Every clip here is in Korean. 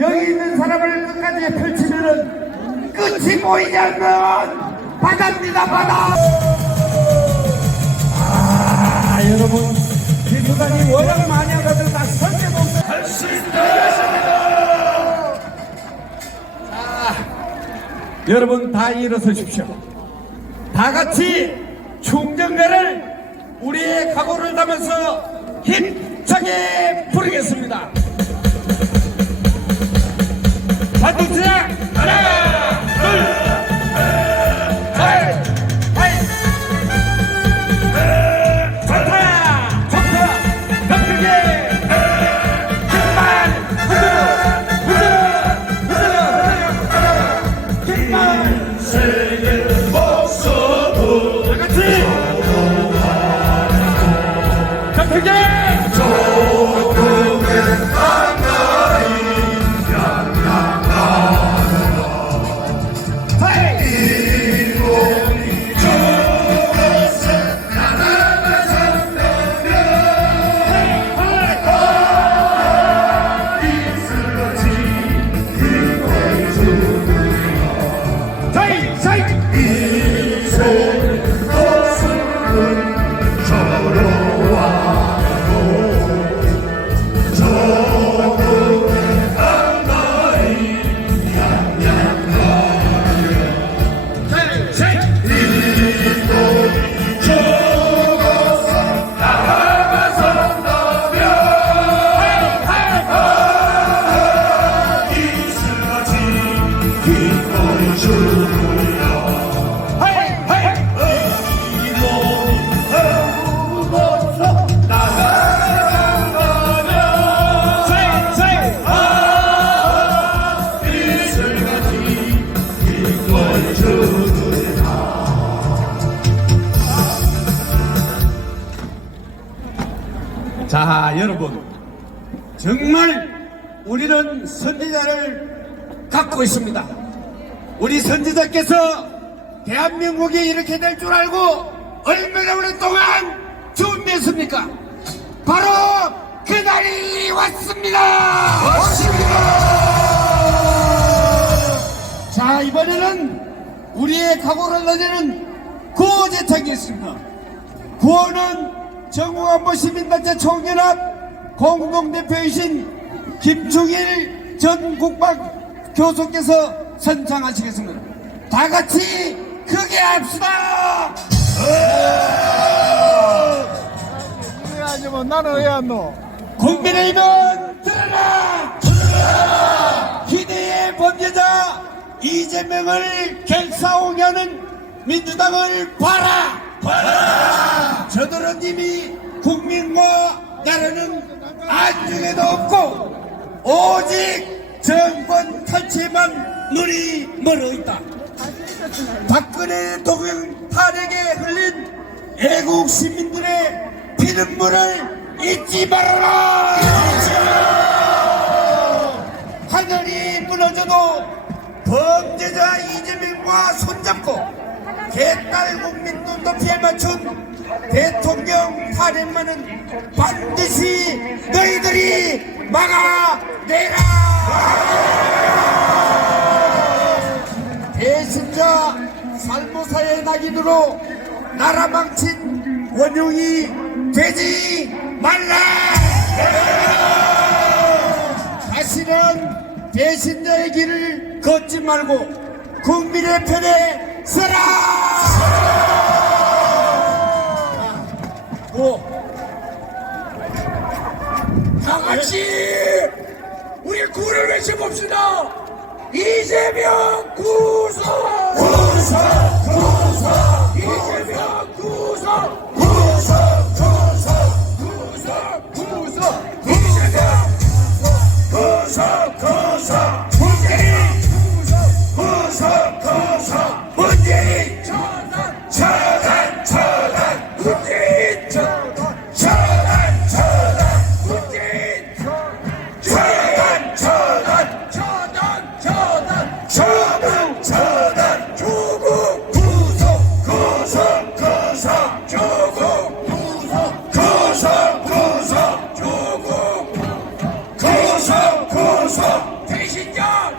여기 있는 사람을 끝까지 펼치면은 끝이 보이지 않는 바다입니다, 바다. 여러분, 기수단이 워낙 많이 하거든 다 설계도 없어. 할 수 있다. 여러분 다 일어서십시오. 다 같이 충정가를 우리의 각오를 담아서 힘차게 부르겠습니다. 반동시작! 하나, 둘, 셋, 넷. 좋다! 좋다! 격하게! 힘만! 흔들어! 힘만! 세계 목소리 다 같이! 격하게! 자, 여러분, 정말 우리는 선지자를 갖고 있습니다. 우리 선지자께서 대한민국이 이렇게 될 줄 알고 얼마나 오랫동안 준비했습니까? 바로 그날이 왔습니다. 자, 이번에는 우리의 각오를 나타내는 구호제창이 있습니다. 구호는 정우안보 시민단체 총연합 공동대표이신 김충일 전 국방교수께서 선창하시겠습니다. 다 같이 크게 합시다. 나는 왜 안 넣어? 국민의힘은 들어라! 들어라! 기대의 범죄자 이재명을 결사옹하는 민주당을 봐라! 봐라! 저들은 이미 국민과 나라는 안중에도 없고 오직 정권 탈취만 눈이 멀어 있다. 박근혜 대통령 탄핵에 흘린 애국 시민들의 피눈물을 잊지 말아라! 하늘이 무너져도 범죄자 이재명과 손잡고 개딸 국민 눈높이에 맞춘 대통령 탄핵만은 반드시 너희들이 막아내라! 배신자 살모사의 낙인으로 나라 망친 원흉이 되지 말라! 다시는 배신자의 길을 걷지 말고 국민의 편에 서라! 다 같이 우리 구를 외쳐봅시다. 이재명 구속! 구속! 구속! 이재명 구속! 구속! 구속! 구속! 구속! 이재명 구속! 구속! 문재인 구속! 구속! 문재인 처단! 처단! 처단! 문재인 처단! 처단! 처단! 문재인 처단! 처단! 처단! 처단! 처단! 처단! 조국 구속! 구속! 구속! 조국 구속! 대신자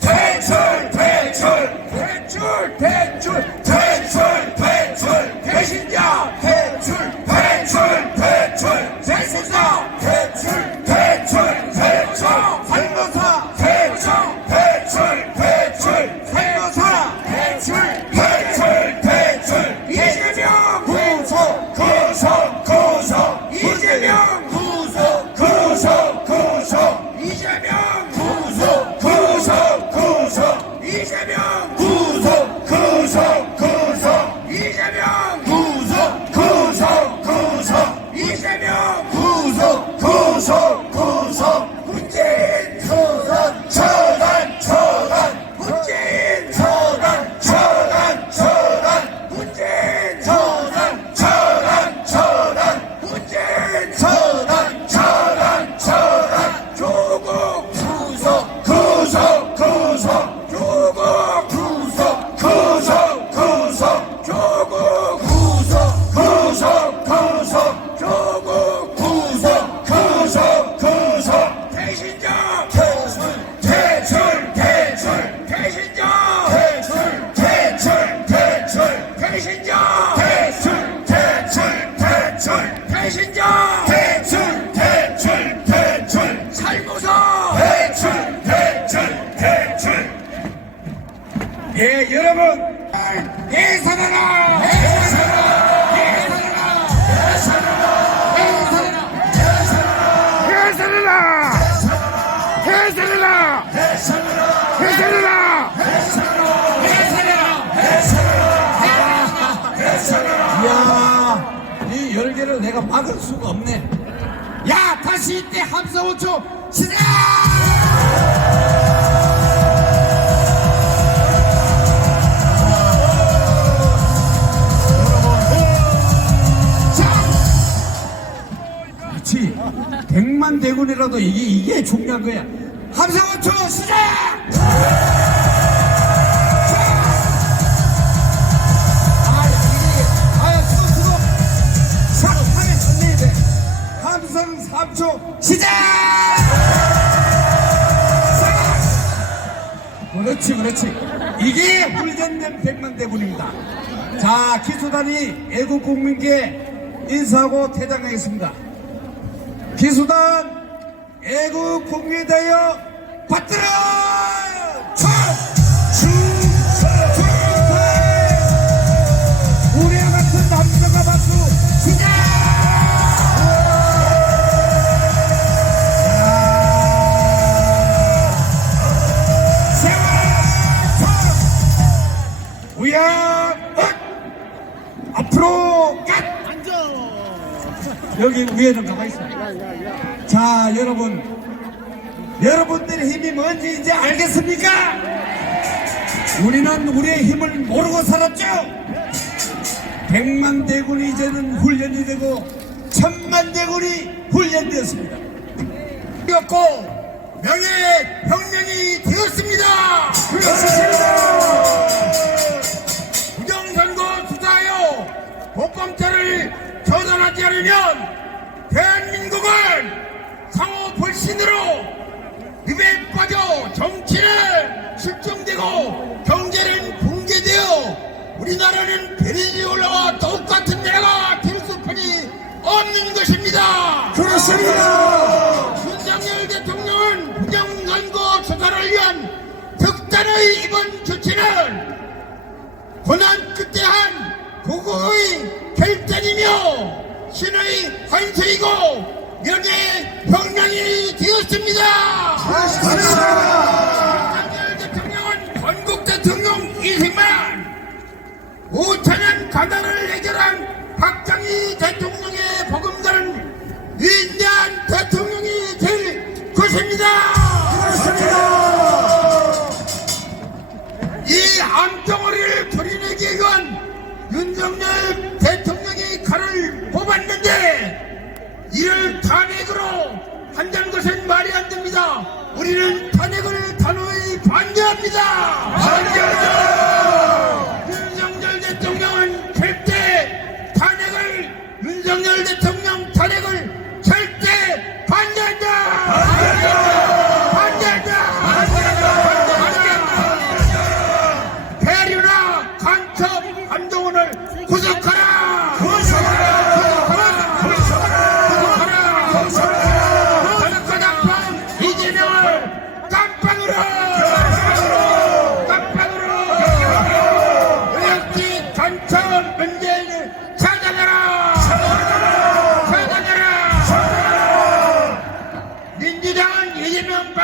퇴출 퇴출 퇴출 퇴출 퇴출 퇴출 대신자 퇴출 퇴출 퇴출 대신자 퇴출 퇴출 퇴출 살모사 퇴출 퇴출 퇴출 살모사 퇴출 퇴출 퇴출 이재명 구속 구속 구속 이재명 구속 구속 구속 이재명 구속 구속 구속 이재명 구속 구속 구속 이재명 구속 구속 구속 이재명 구속 구속 구속 문재인 처단 처단 처단 문재인 처단 처단 처단 문재인 처단 처단 처단 문재인 처단 처단 처단 조국 구속 구속 구속 조국 구속 구속 구속 조국 구속 구속 구속 조국 구속 구속 구속 대신자 퇴출 퇴출 대신자 퇴출 퇴출 퇴출 대신자 퇴출 퇴출 퇴출 대신자 퇴출 퇴출 퇴출 살모사 퇴출 퇴출 퇴출 예 여러분 예산하라 예산하라 예산하라 예산하라 예산하라 예산하라 예산하라 이야, 이 열기를 내가 막을 수가 없네. 야 다시 이때 함사 5초 시작 그렇지. 100만 대군이라도 이게 중요한 거야. 함사 5초 시작 수고. 하면 끝내야 돼. 함성 3초. 시작 그렇지, 그렇지. 이게 훈련된 100만 대군입니다. 자, 기수단이 애국국민께 인사하고 퇴장하겠습니다. 기수단 애국국민대여 받들어! 우리와 같은 남자가 박수 시작! 우야 앞으로 갓! 여기 위에는 가만히 있어. 자, 여러분들의 힘이 뭔지 이제 알겠습니까? 우리는 우리의 힘을 모르고 살았죠? 100만 대군이 이제는 훈련이 되고 1000만 대군이 훈련되었습니다. 고 명예 혁명이 되었습니다. 그렇습니다. 부정선거 수사하여 법범죄를 처단하지 않으면 대한민국은 상호 불신으로 늪에 빠져 정치는 실종되고 경제는 붕괴되어 우리나라는 베네수엘라와 똑같은 나라가 될 수뿐이 없는 것입니다. 그렇습니다. 윤석열 대통령은 부정선거 수사를 위한 특단의 이번 조치는 고난 끝에 한 국고의 결단이며 신의 환수이고 명예 혁명이 되었습니다. 윤석열 대통령은 건국 대통령 인생만 5천년 가난을 해결한 박정희 대통령의 복음자는 위대한 대통령이 될 것입니다. 이 암덩어리를 버리내기 위한 윤석열 대통령이 칼을 뽑았는데 이를 탄핵으로 한다는 것은 말이 안 됩니다. 우리는 탄핵을 단호히 반대합니다. 반대하죠. 윤석열 대통령은 절대 탄핵을 윤석열 대통령 탄핵을 절대 반대한다. 반대한다. 반대.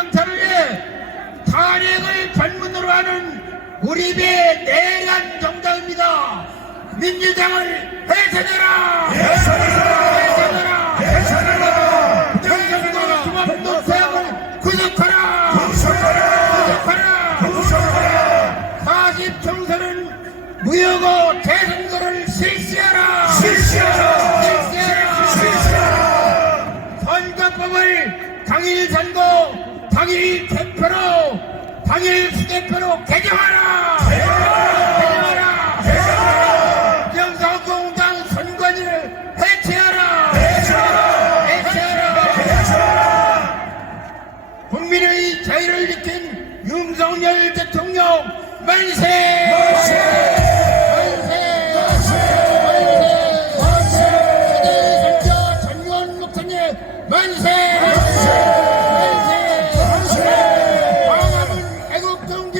방탄을 위해 탄핵을 전문으로 하는 우리 배 내란 정당입니다. 민주당을 해체해라! 해체해라! 해체해라! 부정선거 중앙도 세력을 구속하라! 구속하라! 40총선은 무효고 재선거를 실시하라! 선거법을 당일 선거, 당일 대표로, 당일 부대표로 개정하라! 정상공당 선관위를 해체하라! 국민의 자유를 지킨 윤석열 대통령 만세! 전유원 목사님 만세! 광화문 애국경기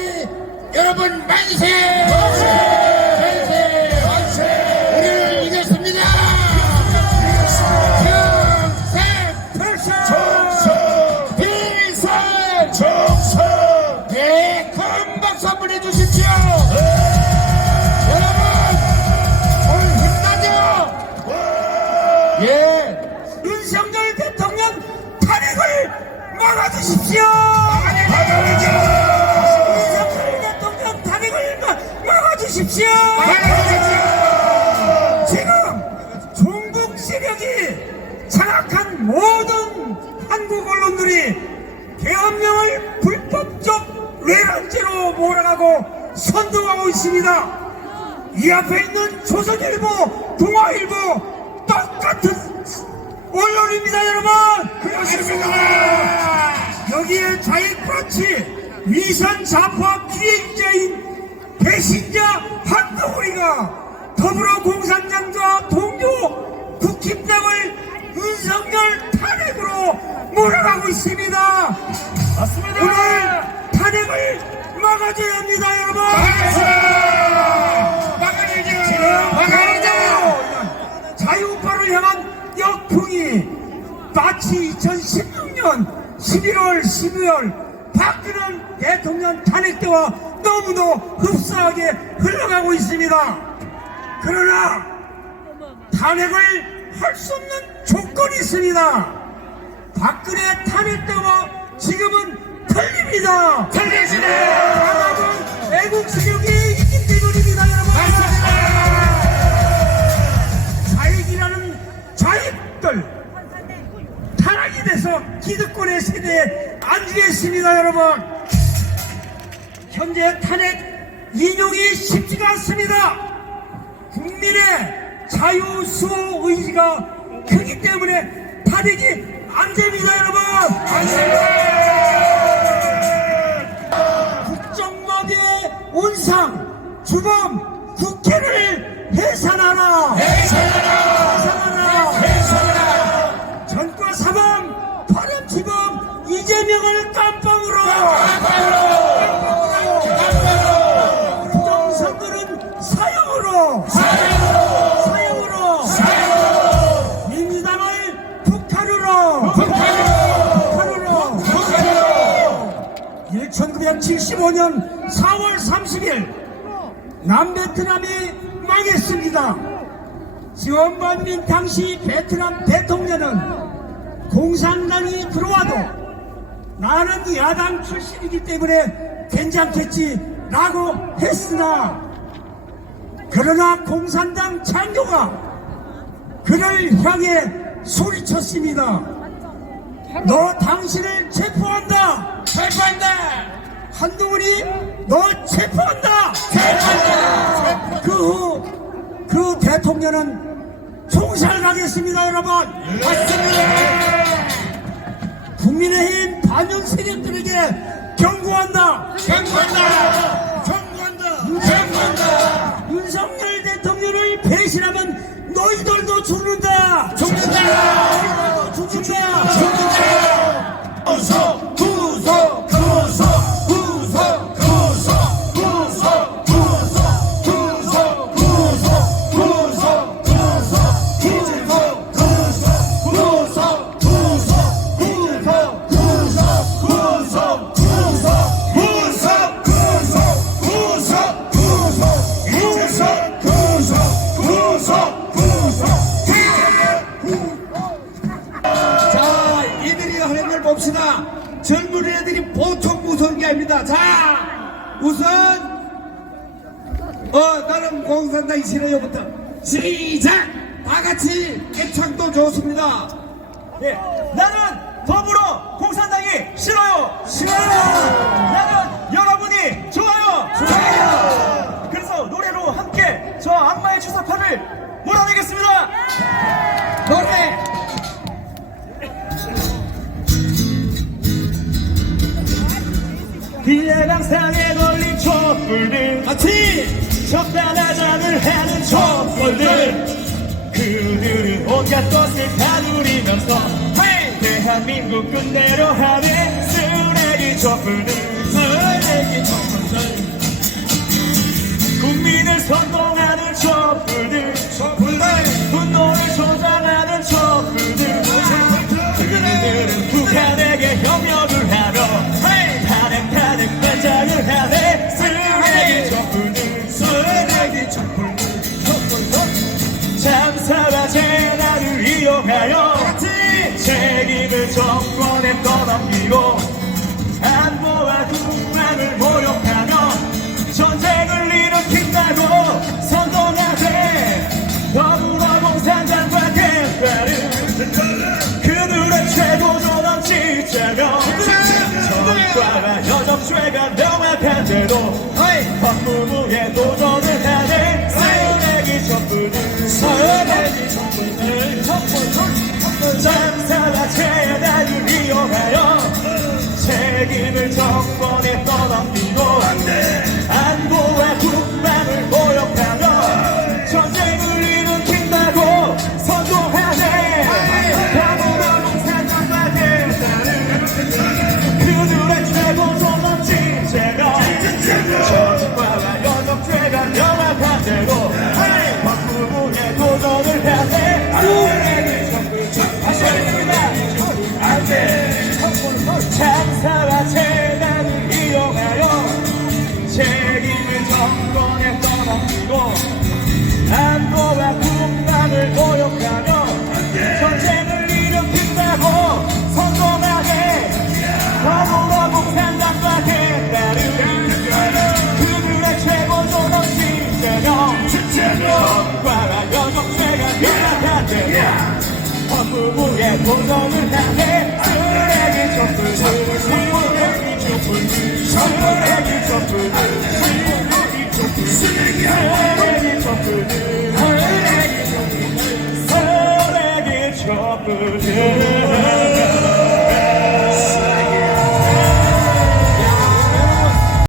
여러분 만세! 우리를 이겼습니다! 네, 큰 박수 한번 해주십시오! 여러분, 오늘 힘나죠? 예, 윤석열 대통령 탄핵을 막아주십시오! 윤석열 대통령 탄핵을 막아주십시오! 지금 종북 세력이 장악한 모든 한국 언론들이 계엄령을 불법적 외란죄로 몰아가고 선동하고 있습니다. 이 앞에 있는 조선일보, 동아일보 똑같은 언론입니다, 여러분. 그렇습니다. 여기에 자익브라치 위선 좌파 기획자인 배신자 한동훈이가 더불어공산당과 동료 국힘당을 윤석열 탄핵으로 몰아가고 있습니다. 맞습니다. 오늘 탄핵을 막아줘야 합니다, 여러분. 막아야죠. 자유우파를 향한 역풍이 마치 2016년 11월, 12월 박근혜 대통령 탄핵 때와 너무도 흡사하게 흘러가고 있습니다. 그러나 탄핵을 할 수 없는 조건이 있습니다. 박근혜 탄핵 때와 지금은 틀립니다. 강화문 애국 세력이 있기 때문입니다, 여러분. 자익이라는 자익들 타락이 돼서 기득권의 세대에 앉으겠습니다, 여러분. 현재 탄핵 인용이 쉽지가 않습니다. 국민의 자유 수호 의지가 크기 때문에 탄핵이 안 됩니다, 여러분. 국정마비의 온상 주범 국회를 해산하라. 전과 사범 파렴치범 이재명을 깜빵으로 부정선거는 사형으로 민주당을 북한으로 1975년 4월 30일 남베트남이 망했습니다. 지원반민 당시 베트남 대통령은 공산당이 들어와도 나는 야당 출신이기 때문에 괜찮겠지라고 했으나 그러나 공산당 장교가 그를 향해 소리쳤습니다. 너 당신을 체포한다. 한동훈이 너 체포한다. 그 후 그 대통령은 총살하겠습니다, 여러분. 맞습니다. 국민의힘 반윤 세력들에게 경고한다. 윤석열 대통령을 배신하면 너희들도 죽는다. 하겠습니다. 자, 우선 나는 공산당이 싫어요부터 시작. 다 같이 애창도 좋습니다. 예, 나는 더불어 공산당이 싫어요. 나는 여러분이 좋아요. 그래서 노래로 함께 저 악마의 주사파를 몰아내겠습니다. 노래. 비례방상에 걸린 촛불들 같이 적단하자를 하는 촛불들 그들은 온갖 것을 다 누리면서 대한민국 끝내려 하는 쓰레기 촛불들 국민을 선동하는 촛불들 분노를 조장하는 촛불들 그들은 북한에게 협력을 하며 탄핵 반장을 하네 쓰레기 촛불들 참사와 재난을 이용하여 책임을 정권에 떠넘기고 안보와 국방을 모욕하며 전쟁을 일으킨다고 선동하되 더불어 공산당과 대파를 그들의 최고조 정치자며 정과가 여정죄가 명확한데도 법무부에 도전을 하는 쓰레기 촛불들 장사와 재단을 이용하여 책임을 정권에 떠넘기고 안보와 국방을 모욕하며 전쟁을 일으킨다고 선동하네 다문화 공산당과 대단을 그들의 최고조 정치제가 정과와 여정죄가 명확한데도 법무부에 도전을 하네 장사와 재단을 이용하여 책임을 정권에 떠넘기고 안보와 국방을 모욕하며 전쟁을 일으킨다고 선동하게 더불어 공산당과 대단을 그들의 최고조 정치제며 정과와 여정죄가 명확한데 법무부에 도전을 하네 쓰레기 촛불 쓰레기 촛불 쓰레기 촛불 쓰레기 촛불 쓰레기 촛불